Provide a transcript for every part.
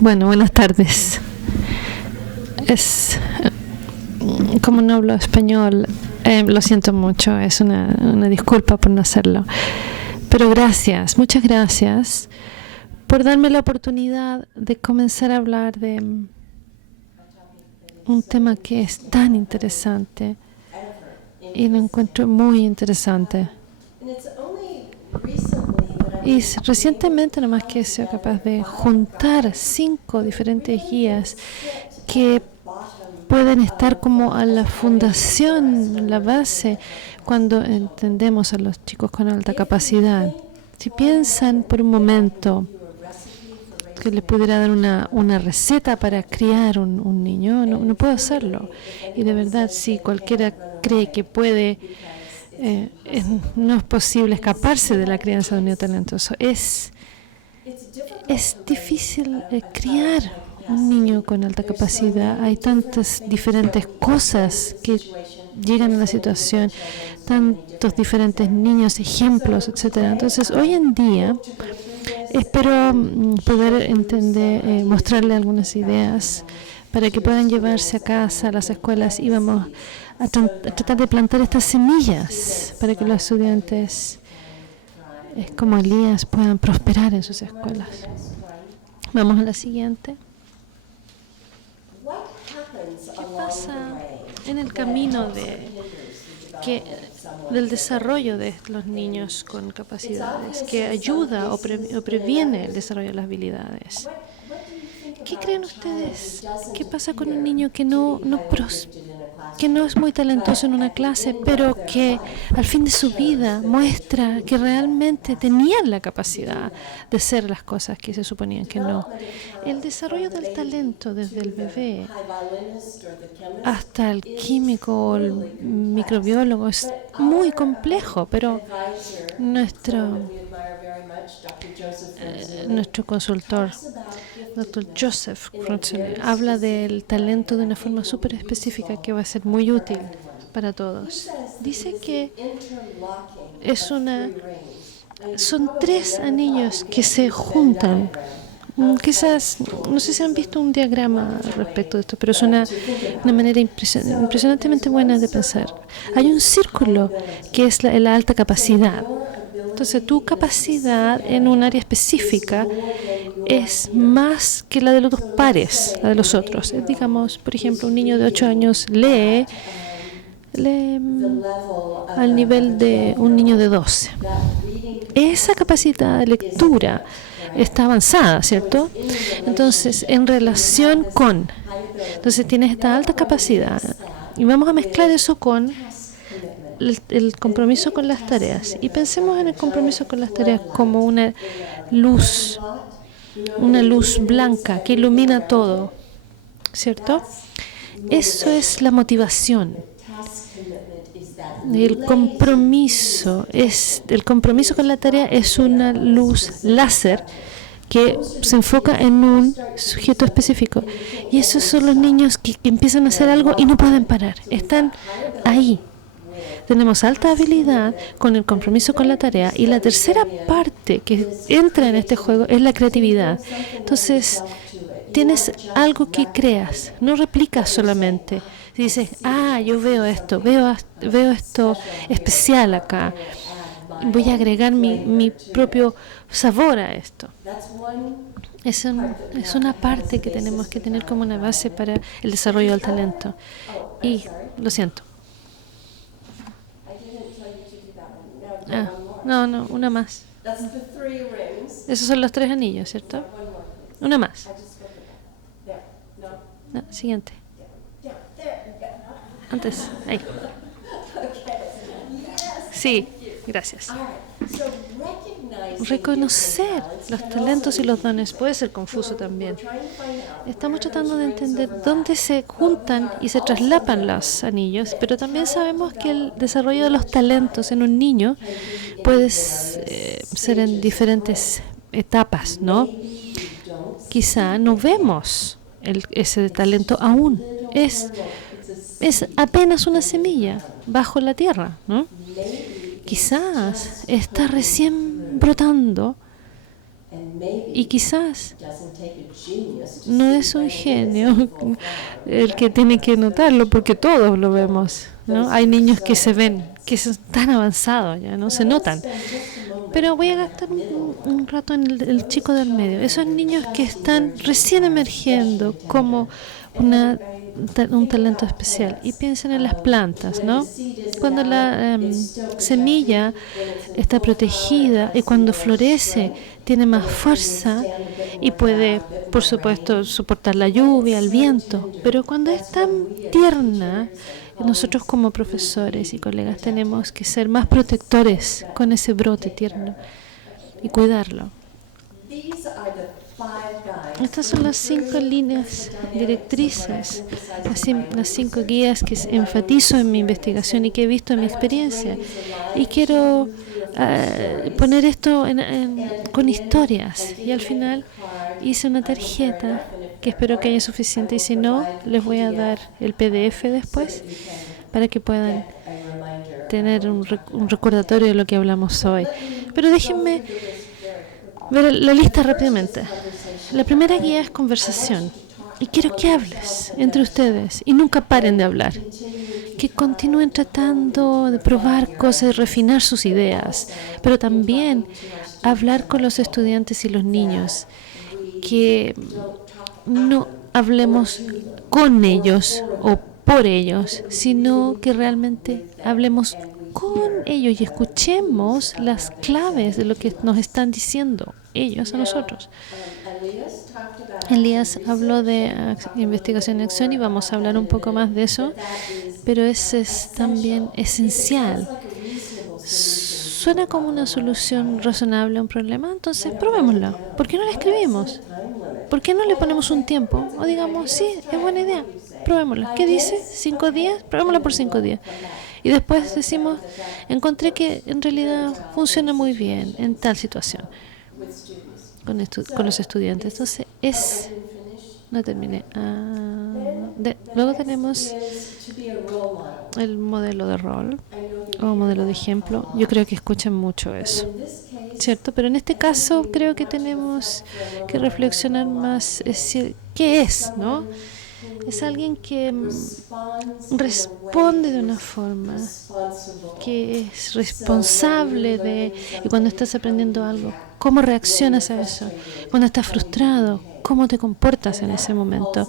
Bueno, buenas tardes. Como no hablo español, lo siento mucho, es una disculpa por no hacerlo. Pero gracias, muchas gracias por darme la oportunidad de comenzar a hablar de un tema que es tan interesante y lo encuentro muy interesante. Y recientemente nomás que he sido capaz de juntar 5 diferentes guías que pueden estar como a la fundación, la base, cuando entendemos a los chicos con alta capacidad. Si piensan por un momento que les pudiera dar una receta para criar un niño, no puedo hacerlo. Y de verdad, si cualquiera cree que puede, no es posible escaparse de la crianza de un niño talentoso. Es difícil criar un niño con alta capacidad. Hay tantas diferentes cosas que llegan a la situación, tantos diferentes niños, ejemplos, etcétera. Entonces, hoy en día, espero poder entender, mostrarle algunas ideas para que puedan llevarse a casa, a las escuelas, y vamos a tratar de plantar estas semillas para que los estudiantes, como Elías, puedan prosperar en sus escuelas. Vamos a la siguiente. ¿Qué pasa en el camino del desarrollo de los niños con capacidades, que ayuda o previene el desarrollo de las habilidades? ¿Qué creen ustedes? ¿Qué pasa con un niño que no es muy talentoso en una clase, pero que al fin de su vida muestra que realmente tenían la capacidad de ser las cosas que se suponían que no? El desarrollo del talento desde el bebé hasta el químico o el microbiólogo es muy complejo, pero nuestro consultor, Dr. Joseph Crutchley, habla del talento de una forma súper específica que va a ser muy útil para todos. Dice que son 3 anillos que se juntan. Quizás, no sé si han visto un diagrama respecto de esto, pero es una manera impresionantemente buena de pensar. Hay un círculo que es la alta capacidad. Entonces, tu capacidad en un área específica es más que la de los 2 pares, la de los otros. Digamos, por ejemplo, un niño de 8 años lee al nivel de un niño de 12. Esa capacidad de lectura está avanzada, ¿cierto? Entonces, entonces tienes esta alta capacidad y vamos a mezclar eso con el compromiso con las tareas. Y pensemos en el compromiso con las tareas como una luz blanca que ilumina todo, ¿cierto? Eso es la motivación. El compromiso con la tarea es una luz láser que se enfoca en un sujeto específico. Y esos son los niños que empiezan a hacer algo y no pueden parar. Están ahí. Tenemos alta habilidad con el compromiso con la tarea. Y la tercera parte que entra en este juego es la creatividad. Entonces, tienes algo que creas, no replicas solamente. Si dices, yo veo esto especial acá, voy a agregar mi propio sabor a esto. Es una parte que tenemos que tener como una base para el desarrollo del talento. Y, lo siento. No, una más. Esos son los 3 anillos, ¿cierto? Una más. No, siguiente. Antes, ahí. Sí, gracias. Reconocer los talentos y los dones puede ser confuso también. Estamos tratando de entender dónde se juntan y se traslapan los anillos, pero también sabemos que el desarrollo de los talentos en un niño puede ser en diferentes etapas, ¿no? Quizá no vemos ese talento aún. Es apenas una semilla bajo la tierra, ¿no? Quizás está recién brotando Y quizás no es un genio el que tiene que notarlo, porque todos lo vemos, ¿no? Hay niños que se ven, que son tan avanzados, ya no se notan. Pero voy a gastar un rato en el chico del medio. Esos niños que están recién emergiendo como un talento especial. Y piensen en las plantas, ¿no? Cuando la semilla está protegida y cuando florece tiene más fuerza y puede, por supuesto, soportar la lluvia, el viento. Pero cuando es tan tierna, nosotros como profesores y colegas tenemos que ser más protectores con ese brote tierno y cuidarlo. Estas son las 5 líneas directrices, las 5 guías que enfatizo en mi investigación y que he visto en mi experiencia. Y quiero poner esto con historias. Y al final hice una tarjeta que espero que haya suficiente. Y si no, les voy a dar el PDF después para que puedan tener un recordatorio de lo que hablamos hoy. Pero déjenme ver la lista rápidamente. La primera guía es conversación. Y quiero que hables entre ustedes y nunca paren de hablar. Que continúen tratando de probar cosas y refinar sus ideas, pero también hablar con los estudiantes y los niños. Que no hablemos con ellos o por ellos, sino que realmente hablemos con ellos y escuchemos las claves de lo que nos están diciendo ellos a nosotros. Elías habló de investigación y acción y vamos a hablar un poco más de eso, pero eso es también esencial. Suena como una solución razonable a un problema, entonces probémoslo. ¿Por qué no la escribimos? ¿Por qué no le ponemos un tiempo? O digamos, sí, es buena idea, probémosla. ¿Qué dice? ¿5 días? Probémosla por 5 días. Y después decimos, encontré que en realidad funciona muy bien en tal situación con los estudiantes. Entonces, no terminé. Luego tenemos el modelo de rol o modelo de ejemplo. Yo creo que escuchan mucho eso, ¿cierto? Pero en este caso creo que tenemos que reflexionar más, ¿qué es, no? Es alguien que responde de una forma, que es responsable y cuando estás aprendiendo algo, cómo reaccionas a eso. Cuando estás frustrado, cómo te comportas en ese momento.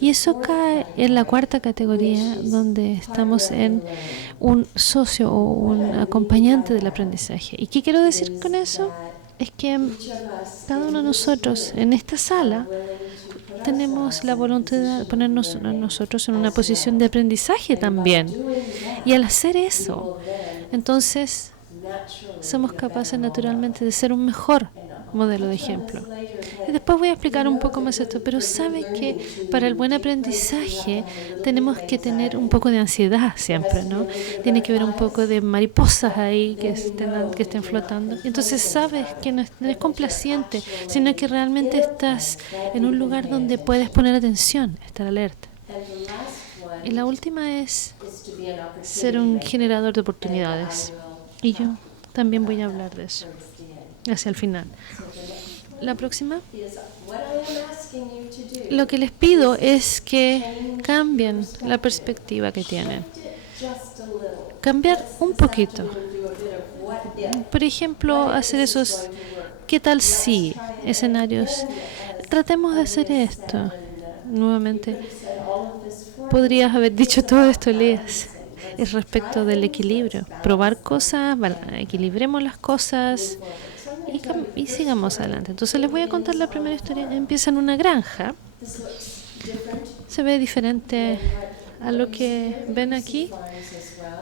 Y eso cae en la 4ª categoría, donde estamos en un socio o un acompañante del aprendizaje. ¿Y qué quiero decir con eso? Es que cada uno de nosotros en esta sala tenemos la voluntad de ponernos nosotros en una posición de aprendizaje también. Y al hacer eso, entonces somos capaces naturalmente de ser un mejor modelo de ejemplo. Y después voy a explicar un poco más esto, pero sabe que para el buen aprendizaje tenemos que tener un poco de ansiedad siempre, ¿no? Tiene que haber un poco de mariposas ahí que estén flotando. Entonces sabes que no es complaciente, sino que realmente estás en un lugar donde puedes poner atención, estar alerta. Y la última es ser un generador de oportunidades. Y yo también voy a hablar de eso hacia el final. La próxima. Lo que les pido es que cambien la perspectiva que tienen. Cambiar un poquito. Por ejemplo, hacer esos ¿qué tal si? Escenarios. Tratemos de hacer esto. Nuevamente, podrías haber dicho todo esto, Elías. Es respecto del equilibrio. Probar cosas, equilibremos las cosas y sigamos adelante. Entonces les voy a contar la primera historia. Empieza en una granja. Se ve diferente a lo que ven aquí,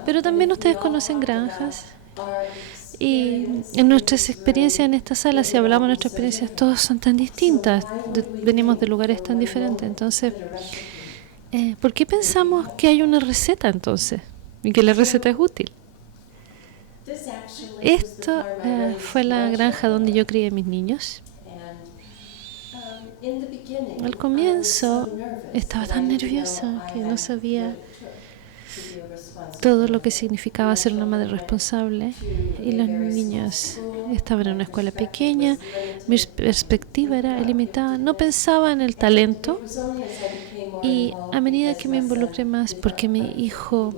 pero también ustedes conocen granjas. Y en nuestras experiencias en esta sala, si hablamos de nuestras experiencias, todas son tan distintas. Venimos de lugares tan diferentes. Entonces, ¿por qué pensamos que hay una receta entonces? Y que la receta es útil. Esto fue la granja donde yo crié a mis niños. Al comienzo estaba tan nerviosa que no sabía todo lo que significaba ser una madre responsable. Y los niños estaba en una escuela pequeña, mi perspectiva era limitada, no pensaba en el talento y a medida que me involucré más, porque mi hijo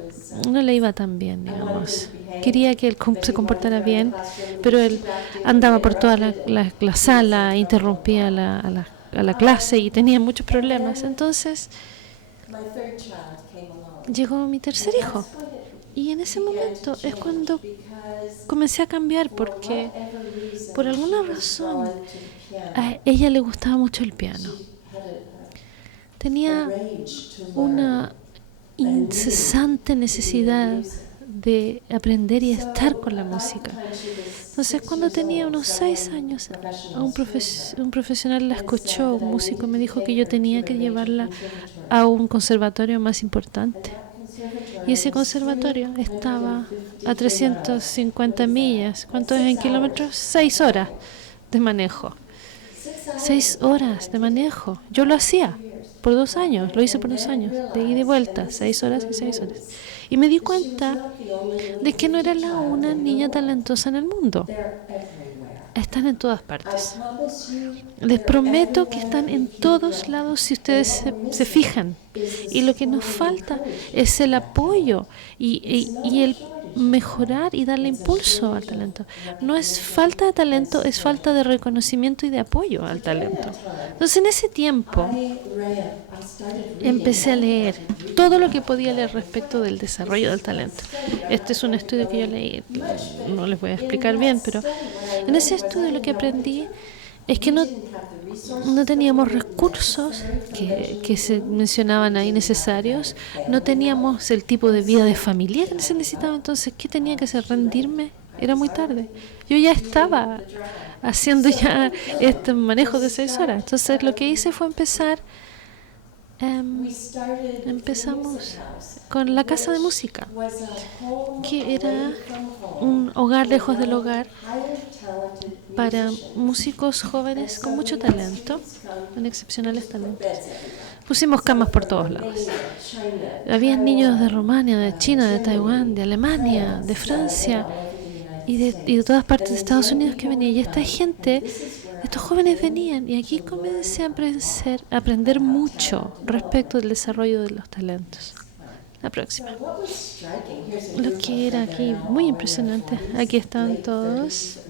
no le iba tan bien, digamos, quería que él se comportara bien, pero él andaba por toda la sala, interrumpía a la clase y tenía muchos problemas. Entonces llegó mi tercer hijo y en ese momento es cuando comencé a cambiar, porque por alguna razón a ella le gustaba mucho el piano. Tenía una incesante necesidad de aprender y estar con la música. Entonces, cuando tenía unos 6 años, un profesional la escuchó, un músico, me dijo que yo tenía que llevarla a un conservatorio más importante. Y ese conservatorio estaba a 350 millas. ¿Cuánto es en kilómetros? 6 horas de manejo. 6 horas de manejo. Yo lo hacía por 2 años, lo hice por 2 años, de ida y vuelta, 6 horas y 6 horas. Y me di cuenta de que no era la una niña talentosa en el mundo. Están en todas partes. Les prometo que están en todos lados si ustedes se fijan. Y lo que nos falta es el apoyo y el mejorar y darle impulso al talento. No es falta de talento, es falta de reconocimiento y de apoyo al talento. Entonces, en ese tiempo empecé a leer todo lo que podía leer respecto del desarrollo del talento. Este es un estudio que yo leí, no les voy a explicar bien, pero en ese estudio lo que aprendí es que no teníamos recursos que se mencionaban ahí necesarios, no teníamos el tipo de vida de familia que se necesitaba. Entonces, ¿qué tenía que hacer? ¿Rendirme? Era muy tarde. Yo ya estaba haciendo ya este manejo de 6 horas. Entonces, lo que hice fue empezamos con la casa de música, que era un hogar lejos del hogar para músicos jóvenes con mucho talento, con excepcionales talentos. Pusimos camas por todos lados. Había niños de Rumania, de China, de Taiwán, de Alemania, de Francia y de todas partes de Estados Unidos que venían. Y esta gente, estos jóvenes venían, y aquí comencé a aprender mucho respecto del desarrollo de los talentos. La próxima. Lo que era aquí muy impresionante, aquí están todos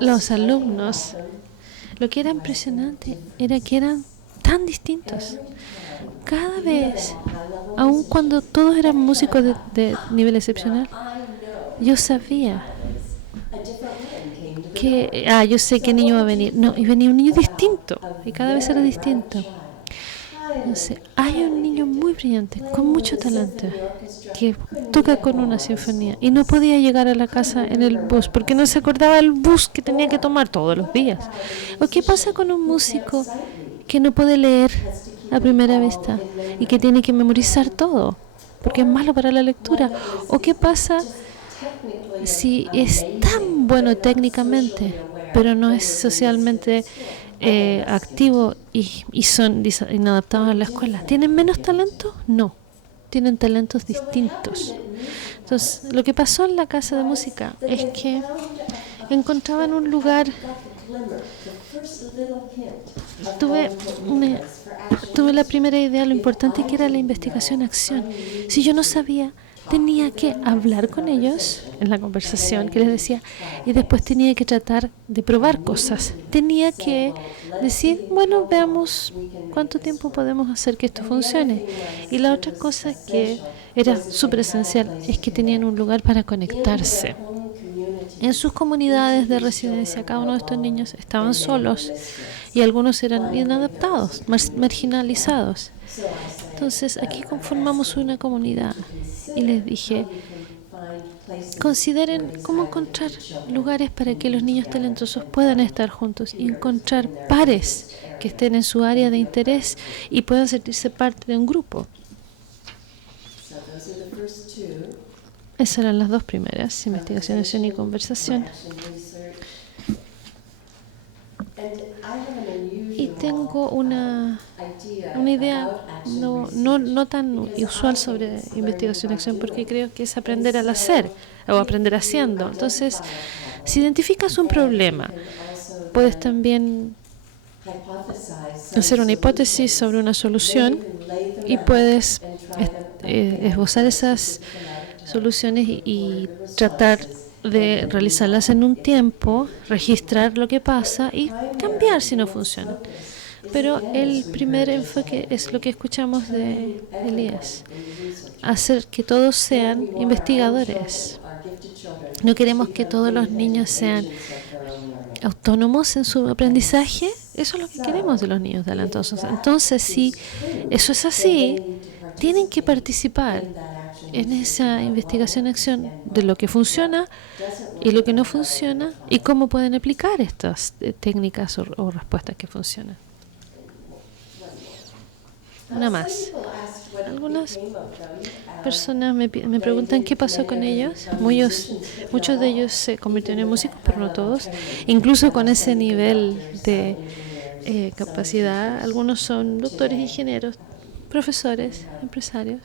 los alumnos. Lo que era impresionante era que eran tan distintos. Cada vez, aun cuando todos eran músicos de nivel excepcional, yo sabía que, yo sé qué niño va a venir. No, y venía un niño distinto, y cada vez era distinto. Entonces, hay un niño muy brillante, con mucho talento, que toca con una sinfonía y no podía llegar a la casa en el bus porque no se acordaba el bus que tenía que tomar todos los días. ¿O qué pasa con un músico que no puede leer a primera vista y que tiene que memorizar todo porque es malo para la lectura? ¿O qué pasa si es tan bueno técnicamente pero no es socialmente activo y son inadaptados a la escuela? ¿Tienen menos talento? No, tienen talentos distintos. Entonces, lo que pasó en la casa de música es que encontraban un lugar. Tuve la primera idea, lo importante que era la investigación-acción. Si yo no sabía, tenía que hablar con ellos en la conversación que les decía, y después tenía que tratar de probar cosas. Tenía que decir, bueno, veamos cuánto tiempo podemos hacer que esto funcione. Y la otra cosa que era súper esencial es que tenían un lugar para conectarse. En sus comunidades de residencia, cada uno de estos niños estaban solos y algunos eran inadaptados, marginalizados. Entonces, aquí conformamos una comunidad y les dije, consideren cómo encontrar lugares para que los niños talentosos puedan estar juntos y encontrar pares que estén en su área de interés y puedan sentirse parte de un grupo. Esas eran las dos primeras, investigación, acción y conversación. Y tengo una idea no tan usual sobre investigación y acción, porque creo que es aprender al hacer o aprender haciendo. Entonces, Si identificas un problema, puedes también hacer una hipótesis sobre una solución y puedes esbozar esas soluciones y tratar de realizarlas en un tiempo, registrar lo que pasa y cambiar si no funciona. Pero el primer enfoque es lo que escuchamos de Elías, hacer que todos sean investigadores. No queremos que todos los niños sean autónomos en su aprendizaje. Eso es lo que queremos de los niños talentosos. Entonces, si eso es así, tienen que participar en esa investigación-acción de lo que funciona y lo que no funciona y cómo pueden aplicar estas técnicas o respuestas que funcionan. Una más. Algunas personas me preguntan qué pasó con ellos. Muchos de ellos se convirtieron en músicos, pero no todos. Incluso con ese nivel de capacidad, algunos son doctores, ingenieros, profesores, empresarios.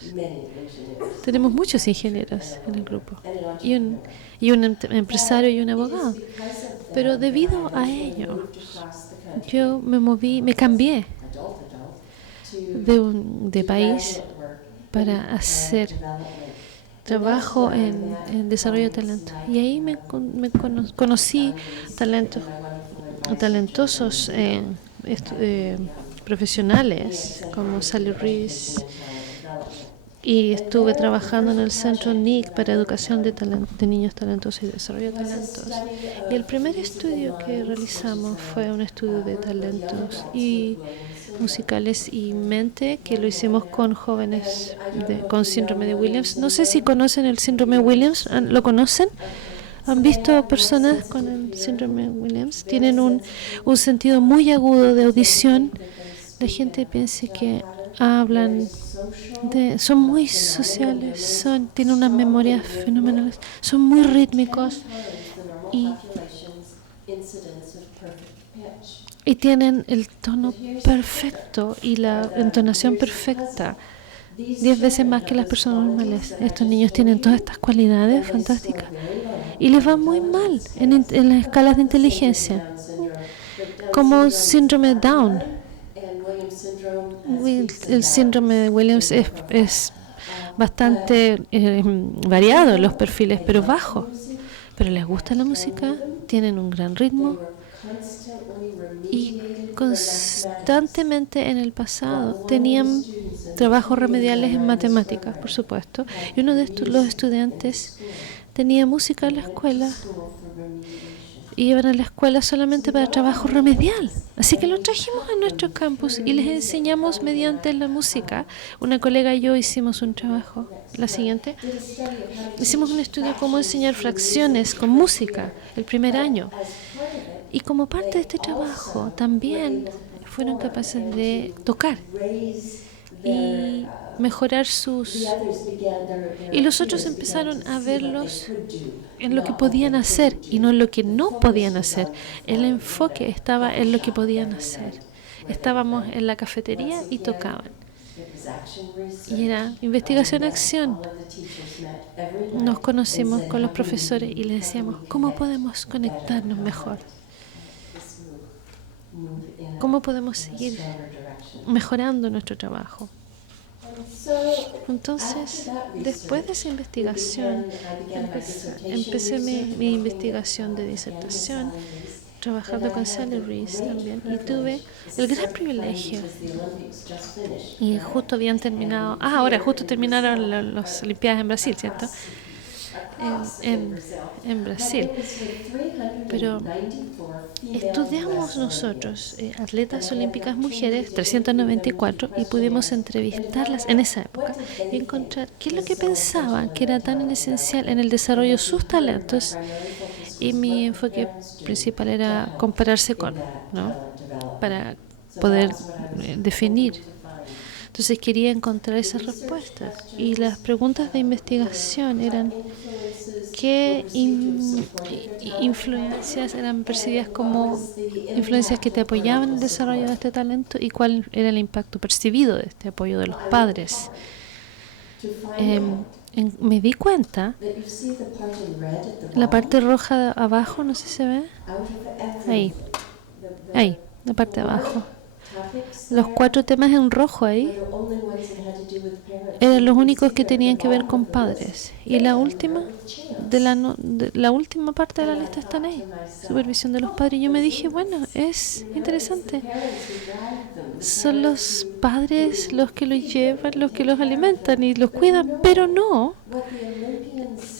Tenemos muchos ingenieros en el grupo y un empresario y un abogado. Pero debido a ello, yo me cambié de país para hacer trabajo en desarrollo de talento. Y ahí conocí talentosos profesionales como Sally Reese, y estuve trabajando en el centro NIC para educación de niños talentosos y desarrollo de talentos. Y el primer estudio que realizamos fue un estudio de talentos y musicales y mente, que lo hicimos con jóvenes con síndrome de Williams. No sé si conocen el síndrome de Williams. ¿Lo conocen? ¿Han visto personas con el síndrome de Williams? Tienen un sentido muy agudo de audición. La gente piensa que hablan, son muy sociales, tienen unas memorias fenomenales, son muy rítmicos y tienen el tono perfecto y la entonación perfecta, 10 veces más que las personas normales. Estos niños tienen todas estas cualidades fantásticas y les va muy mal en las escalas de inteligencia, como síndrome de Down. El síndrome de Williams es bastante variado en los perfiles, pero bajo. Pero les gusta la música, tienen un gran ritmo y constantemente en el pasado tenían trabajos remediales en matemáticas, por supuesto. Y uno de los estudiantes tenía música en la escuela y iban a la escuela solamente para trabajo remedial. Así que lo trajimos a nuestro campus y les enseñamos mediante la música. Una colega y yo hicimos un trabajo. La siguiente, hicimos un estudio de cómo enseñar fracciones con música el primer año. Y como parte de este trabajo también fueron capaces de tocar y mejorar y los otros empezaron a verlos en lo que podían hacer y no en lo que no podían hacer. El enfoque estaba en lo que podían hacer. Estábamos en la cafetería y tocaban. Y era investigación-acción. Nos conocimos con los profesores y les decíamos, ¿cómo podemos conectarnos mejor? ¿Cómo podemos seguir mejorando nuestro trabajo? Entonces, después de esa investigación, empecé mi investigación de disertación, trabajando con Sally Reese también, y tuve el gran privilegio. Y justo habían terminado, justo terminaron las Olimpiadas en Brasil, ¿cierto? En Brasil. Pero estudiamos nosotros, atletas olímpicas mujeres, 394, y pudimos entrevistarlas en esa época y encontrar qué es lo que pensaban que era tan esencial en el desarrollo de sus talentos. Y mi enfoque principal era compararse con, ¿no? Para poder definir. Entonces quería encontrar esas respuestas. Y las preguntas de investigación eran: ¿qué influencias eran percibidas como influencias que te apoyaban en el desarrollo de este talento y cuál era el impacto percibido de este apoyo de los padres? me di cuenta, la parte roja abajo, no sé si se ve, ahí, la parte de abajo. Los 4 temas en rojo ahí eran los únicos que tenían que ver con padres. Y la última, la última parte de la lista están ahí. Supervisión de los padres. Y yo me dije, bueno, es interesante. Son los padres los que los llevan, los que los alimentan y los cuidan, pero no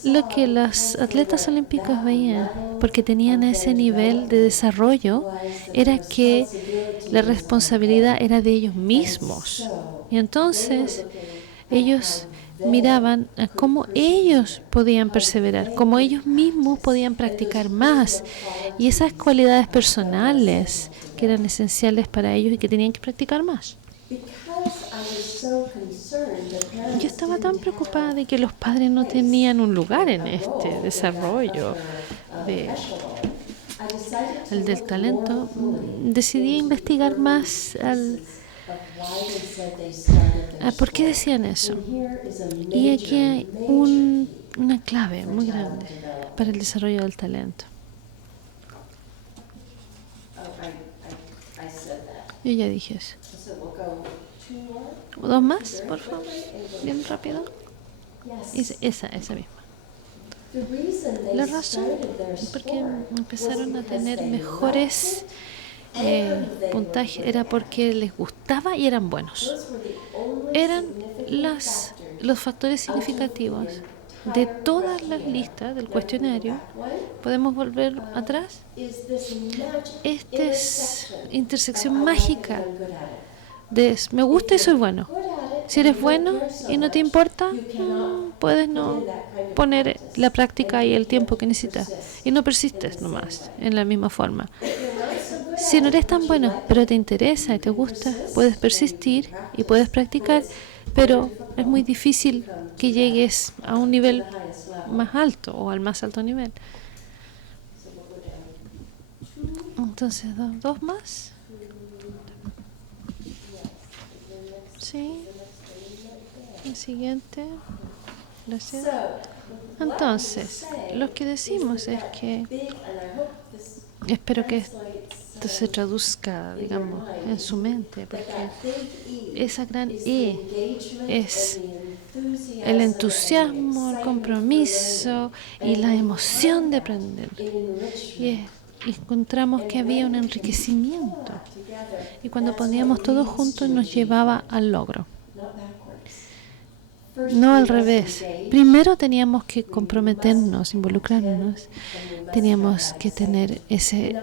lo que los atletas olímpicos veían, porque tenían ese nivel de desarrollo, era que la responsabilidad era de ellos mismos. Y entonces ellos miraban a cómo ellos podían perseverar, cómo ellos mismos podían practicar más. Y esas cualidades personales que eran esenciales para ellos y que tenían que practicar más. Yo estaba tan preocupada de que los padres no tenían un lugar en este desarrollo el del talento. Decidí investigar más por qué decían eso. Y aquí hay una clave muy grande para el desarrollo del talento. Yo ya dije eso. 2 más, por favor, bien rápido. Esa misma. La razón es porque empezaron a tener mejores puntajes era porque les gustaba y eran buenos. Eran los factores significativos de todas las listas del cuestionario. ¿Podemos volver atrás? Esta es intersección mágica de me gusta y soy bueno. Si eres bueno y no te importa, puedes no poner la práctica y el tiempo que necesitas. Y no persistes nomás en la misma forma. Si no eres tan bueno, pero te interesa y te gusta, puedes persistir y puedes practicar, pero es muy difícil que llegues a un nivel más alto o al más alto nivel. Entonces, 2 más. Sí. El siguiente. Gracias. Entonces, lo que decimos es que espero que esto se traduzca, digamos, en su mente, porque esa gran es el entusiasmo, el compromiso y la emoción de aprender. Y encontramos que había un enriquecimiento. Y cuando poníamos todos juntos nos llevaba al logro. No al revés. Primero teníamos que comprometernos, involucrarnos. Teníamos que tener ese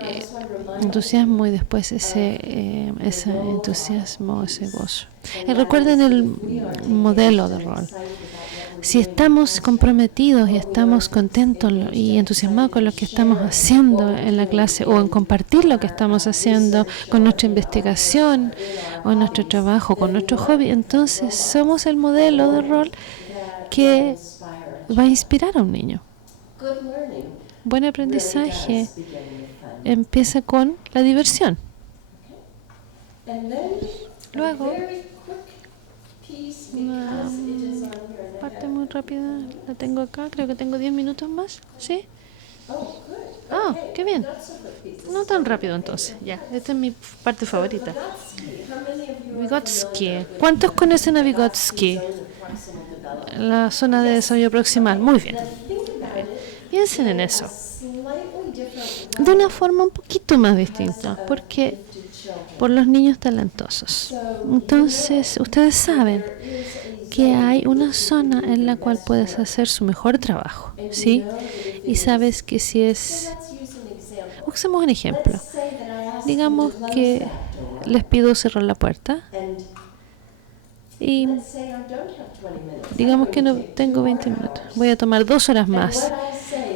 entusiasmo y después ese entusiasmo, ese gozo. Y recuerden el modelo de rol. Si estamos comprometidos y estamos contentos y entusiasmados con lo que estamos haciendo en la clase o en compartir lo que estamos haciendo con nuestra investigación o nuestro trabajo, con nuestro hobby, entonces somos el modelo de rol que va a inspirar a un niño. Buen aprendizaje empieza con la diversión. Luego, una parte muy rápida la tengo acá, creo que tengo 10 minutos más, ¿sí? Ah, qué bien. No tan rápido entonces, ya, esta es mi parte favorita. Vygotsky. ¿Cuántos conocen a Vygotsky? La zona de desarrollo proximal, muy bien. Piensen en eso. De una forma un poquito más distinta, porque por los niños talentosos. Entonces, ustedes saben que hay una zona en la cual puedes hacer su mejor trabajo, ¿sí? Y sabes que si es... Usemos un ejemplo. Digamos que les pido cerrar la puerta y digamos que no tengo 20 minutos. Voy a tomar 2 horas más.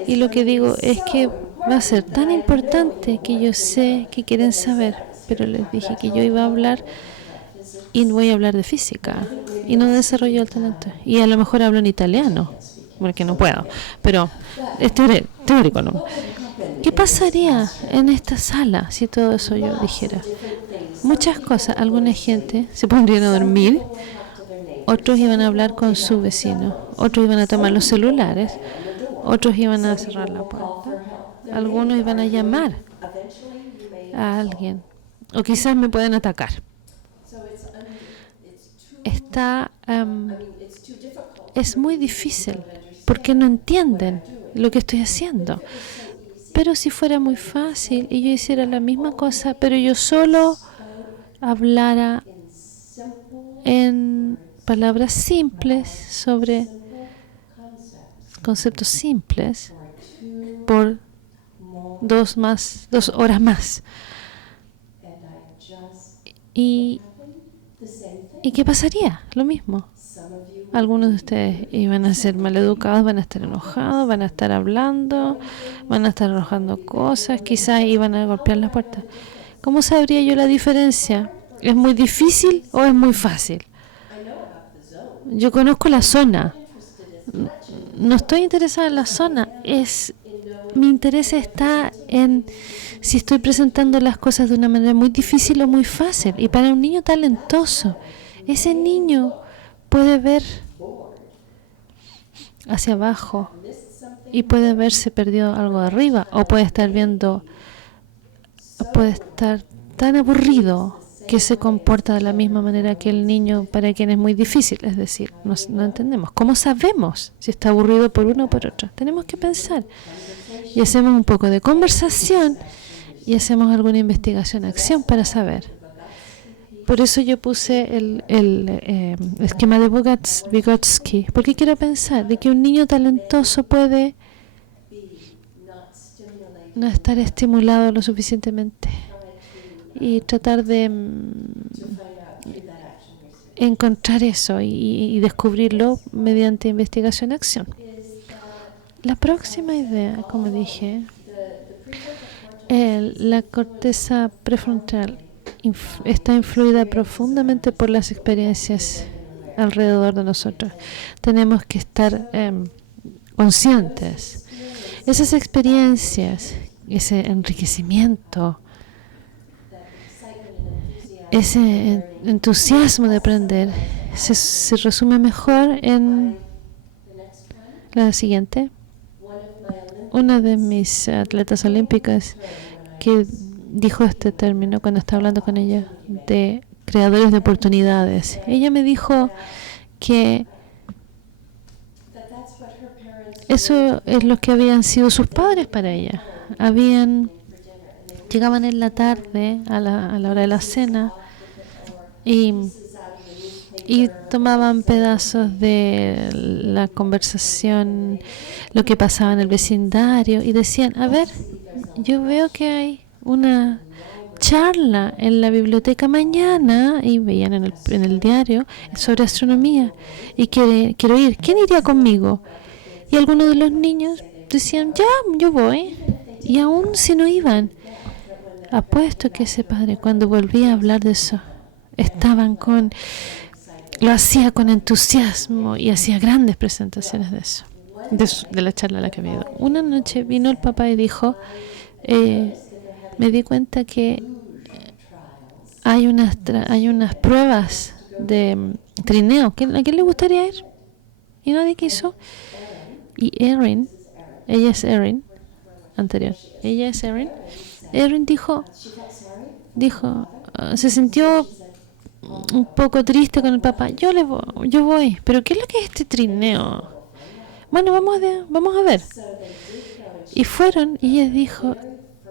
Y lo que digo es que va a ser tan importante que yo sé que quieren saber, pero les dije que yo iba a hablar y voy a hablar de física y no de desarrollo del talento. Y a lo mejor hablo en italiano, porque no puedo, pero es teórico, ¿no? ¿Qué pasaría en esta sala si todo eso yo dijera? Muchas cosas. Alguna gente se pondría a dormir otros iban a hablar con su vecino, otros iban a tomar los celulares, otros iban a cerrar la puerta, algunos iban a llamar a alguien, o quizás me pueden atacar. Es muy difícil porque no entienden lo que estoy haciendo. Pero si fuera muy fácil y yo hiciera la misma cosa, pero yo solo hablara en palabras simples sobre conceptos simples por 2 horas más. ¿Y qué pasaría? Lo mismo. Algunos de ustedes iban a ser maleducados, van a estar enojados, van a estar hablando, van a estar arrojando cosas, quizás iban a golpear la puerta. ¿Cómo sabría yo la diferencia? ¿Es muy difícil o es muy fácil? Yo conozco la zona. No estoy interesada en la zona. Mi interés está en si estoy presentando las cosas de una manera muy difícil o muy fácil. Y para un niño talentoso, ese niño puede ver hacia abajo y puede haberse perdido algo arriba, o puede estar tan aburrido que se comporta de la misma manera que el niño para quien es muy difícil. Es decir, no entendemos. ¿Cómo sabemos si está aburrido por uno o por otro? Tenemos que pensar y hacemos un poco de conversación y hacemos alguna investigación, acción para saber. Por eso yo puse el esquema de Vygotsky, porque quiero pensar de que un niño talentoso puede no estar estimulado lo suficientemente y tratar de encontrar eso y descubrirlo mediante investigación y acción. La próxima idea, como dije, la corteza prefrontal está influida profundamente por las experiencias alrededor de nosotros. Tenemos que estar conscientes. Esas experiencias, ese enriquecimiento, ese entusiasmo de aprender, se resume mejor en la siguiente. Una de mis atletas olímpicas que dijo este término cuando estaba hablando con ella de creadores de oportunidades. Ella me dijo que eso es lo que habían sido sus padres para ella. Llegaban en la tarde a la hora de la cena y tomaban pedazos de la conversación, lo que pasaba en el vecindario, y decían, a ver, yo veo que hay una charla en la biblioteca mañana, y veían en el diario sobre astronomía, y quiero ir. ¿Quién iría conmigo? Y algunos de los niños decían, ya, yo voy. Y aún si no iban, apuesto que ese padre, cuando volvía a hablar de eso, lo hacía con entusiasmo y hacía grandes presentaciones de eso, de la charla a la que había ido. Una noche vino el papá y dijo, me di cuenta que hay unas pruebas de trineo. ¿A quién le gustaría ir? Y nadie quiso. Y Erin dijo, se sintió un poco triste con el papá. Yo voy. ¿Pero qué es lo que es este trineo? Bueno, vamos a ver. Y fueron, y ella dijo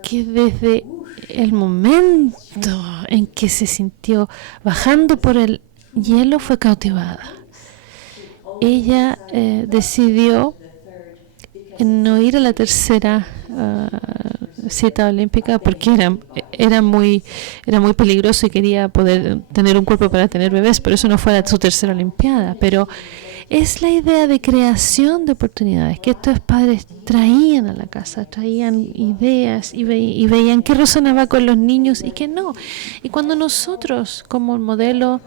que desde el momento en que se sintió bajando por el hielo fue cautivada. Ella decidió no ir a la tercera cita olímpica porque era muy peligroso y quería poder tener un cuerpo para tener bebés, pero eso no fue su tercera olimpiada. Pero es la idea de creación de oportunidades que estos padres traían a la casa, traían ideas y veían qué resonaba con los niños y qué no. Y cuando nosotros, como modelo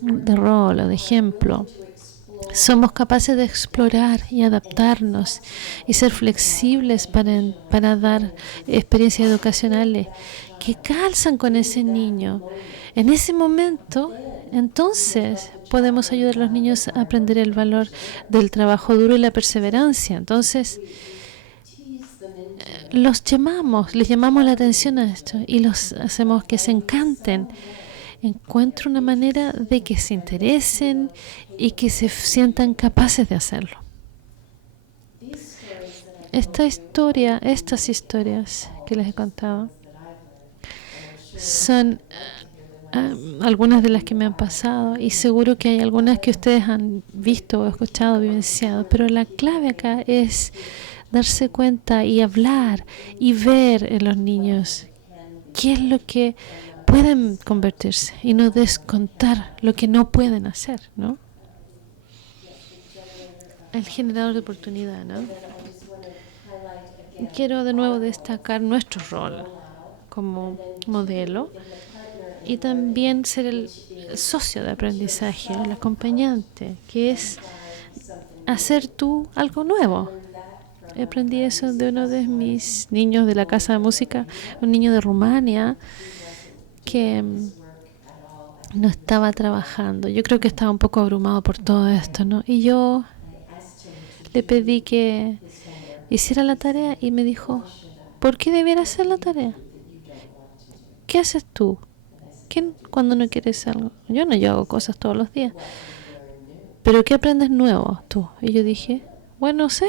de rol o de ejemplo, somos capaces de explorar y adaptarnos y ser flexibles para dar experiencias educacionales que calzan con ese niño, en ese momento entonces podemos ayudar a los niños a aprender el valor del trabajo duro y la perseverancia. Entonces, les llamamos la atención a esto y los hacemos que se encanten. Encuentro una manera de que se interesen y que se sientan capaces de hacerlo. Estas historias que les he contado son algunas de las que me han pasado, y seguro que hay algunas que ustedes han visto o escuchado, vivenciado, pero la clave acá es darse cuenta y hablar y ver en los niños qué es lo que pueden convertirse y no descontar lo que no pueden hacer, ¿no? El generador de oportunidad, ¿no? Quiero de nuevo destacar nuestro rol como modelo y también ser el socio de aprendizaje, el acompañante, que es hacer tú algo nuevo. Aprendí eso de uno de mis niños de la casa de música, un niño de Rumania que no estaba trabajando. Yo creo que estaba un poco abrumado por todo esto, ¿no? Y yo le pedí que hiciera la tarea y me dijo, ¿por qué debiera hacer la tarea? ¿Qué haces tú? ¿Quién cuando no quieres algo? Yo hago cosas todos los días. ¿Pero qué aprendes nuevo tú? Y yo dije, bueno, no sé.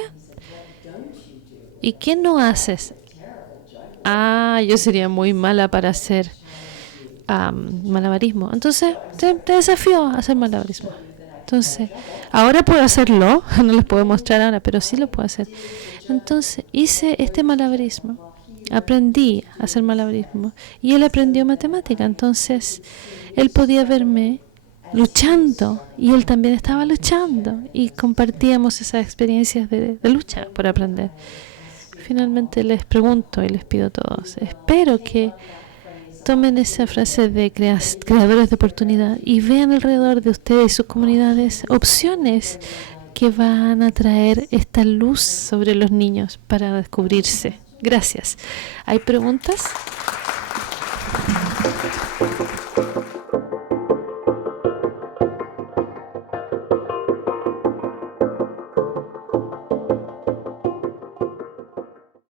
¿Y qué no haces? Yo sería muy mala para hacer malabarismo. Entonces, te desafío a hacer malabarismo. Entonces, ahora puedo hacerlo. No les puedo mostrar ahora, pero sí lo puedo hacer. Entonces, hice este malabarismo. Aprendí a hacer malabarismo. Y él aprendió matemática. Entonces, él podía verme luchando. Y él también estaba luchando. Y compartíamos esas experiencias de lucha por aprender. Finalmente les pregunto y les pido a todos, espero que tomen esa frase de creadores de oportunidad y vean alrededor de ustedes y sus comunidades opciones que van a traer esta luz sobre los niños para descubrirse. Gracias. ¿Hay preguntas?